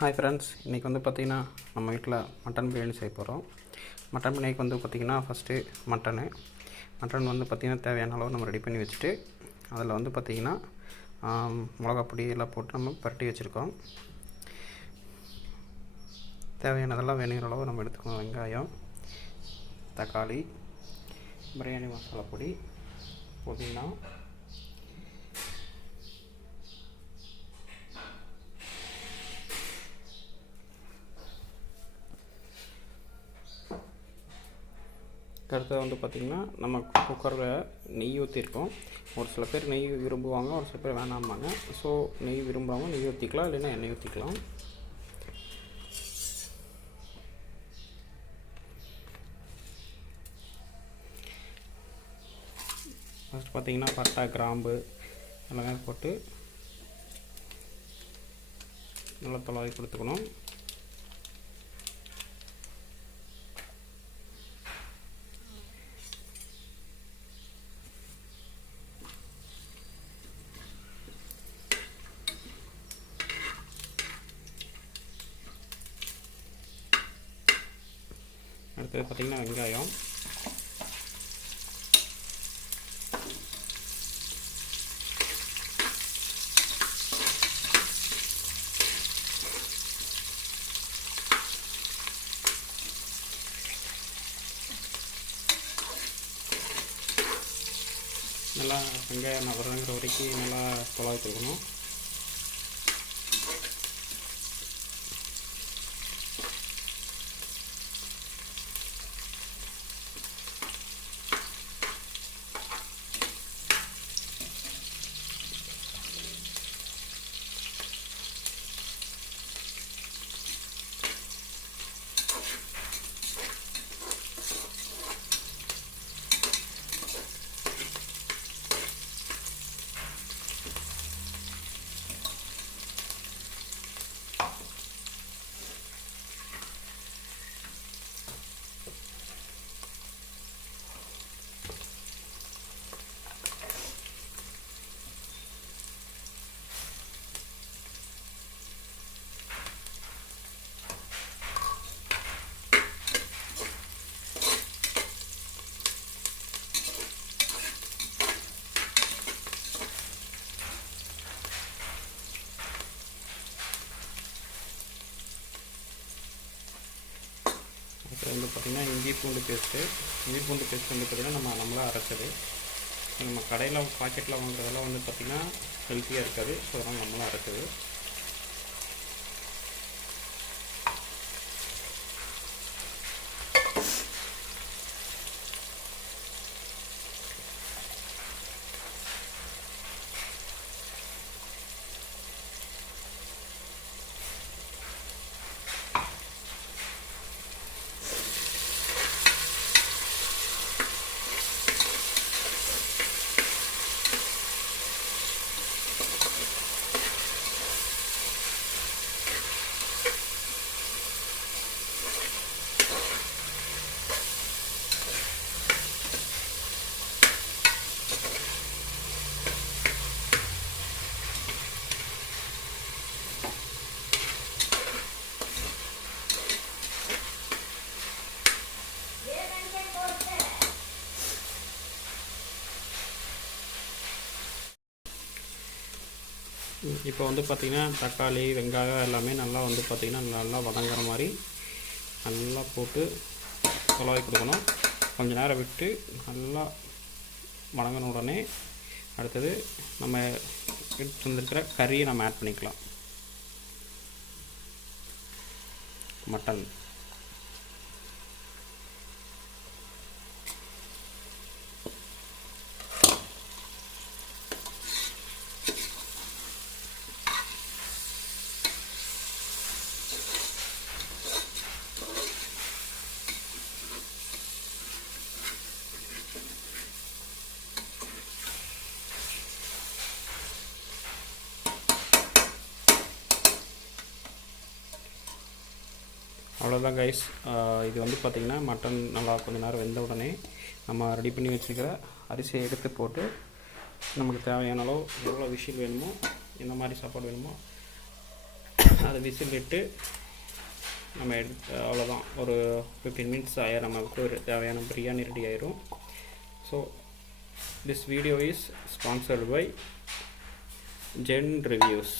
Hi friends, இன்றைக்கி வந்து பார்த்திங்கன்னா நம்ம வீட்டில் மட்டன் பிரியாணி செய்ய போகிறோம். மட்டன் பிரியாணிக்கு வந்து பார்த்திங்கன்னா ஃபஸ்ட்டு மட்டன் வந்து பார்த்திங்கன்னா தேவையான அளவு நம்ம ரெடி பண்ணி வச்சுட்டு அதில் வந்து பார்த்திங்கன்னா மிளகா பொடி எல்லாம் போட்டு நம்ம பரட்டி வச்சுருக்கோம். தேவையானதெல்லாம் வேணுங்கிற அளவு நம்ம எடுத்துக்கணும். வெங்காயம், தக்காளி, பிரியாணி மசாலா பொடி, புதினா, அடுத்தது வந்து பார்த்திங்கன்னா நம்ம குக்கரில் நெய் ஊற்றிருக்கோம். ஒரு சில பேர் நெய் விரும்புவாங்க, ஒரு சில பேர் வேணாமாங்க. ஸோ நெய் விரும்புகிறவங்க நெய் ஊற்றிக்கலாம், இல்லைன்னா எண்ணெய் ஊற்றிக்கலாம். ஃபஸ்ட் பார்த்திங்கன்னா பட்டை, கிராம்பு எல்லாமே போட்டு நல்லா தொலாவி கொடுத்துக்கணும். அடுத்தது பார்த்திங்கன்னா வெங்காயம், நல்லா வெங்காயம் வதங்குற வரைக்கும் நல்லா தொலாவி கொடுக்கணும். இப்போ வந்து பார்த்திங்கன்னா இஞ்சி பூண்டு பேஸ்ட்டு வந்து பார்த்திங்கன்னா நம்மளாக அரைச்சது. நம்ம கடையில் பாக்கெட்டில் வாங்குறதெல்லாம் வந்து பார்த்திங்கன்னா ஹெல்த்தியாக இருக்காது. ஸோ அதனால் நம்மளாக அரைச்சது. இப்போ வந்து பார்த்திங்கன்னா தக்காளி, வெங்காயம் எல்லாமே நல்லா வந்து பார்த்திங்கன்னா நல்லா வதங்குற மாதிரி நல்லா போட்டு தொலாவி கொடுக்கணும். கொஞ்சம் நேரம் விட்டு நல்லா வதங்கின உடனே அடுத்தது நம்ம எடுத்து வந்துருக்கிற கறியை நம்ம ஆட் பண்ணிக்கலாம். மட்டன், அவ்வளோதான் கைஸ். இது வந்து பார்த்திங்கன்னா மட்டன் நல்லா கொஞ்சம் நேரம் வெந்த உடனே நம்ம ரெடி பண்ணி வச்சுருக்கிற அரிசியை எடுத்து போட்டு நமக்கு தேவையான அளவு எவ்வளோ விசில் வேணுமோ, எந்த மாதிரி சாப்பாடு வேணுமோ அதை விசில் விட்டு நம்ம அவ்வளோதான். ஒரு 15 மினிட்ஸ் ஆகிடும், நமக்கு ஒரு தேவையான பிரியாணி ரெடி ஆயிரும். So this video is sponsored by Zen reviews.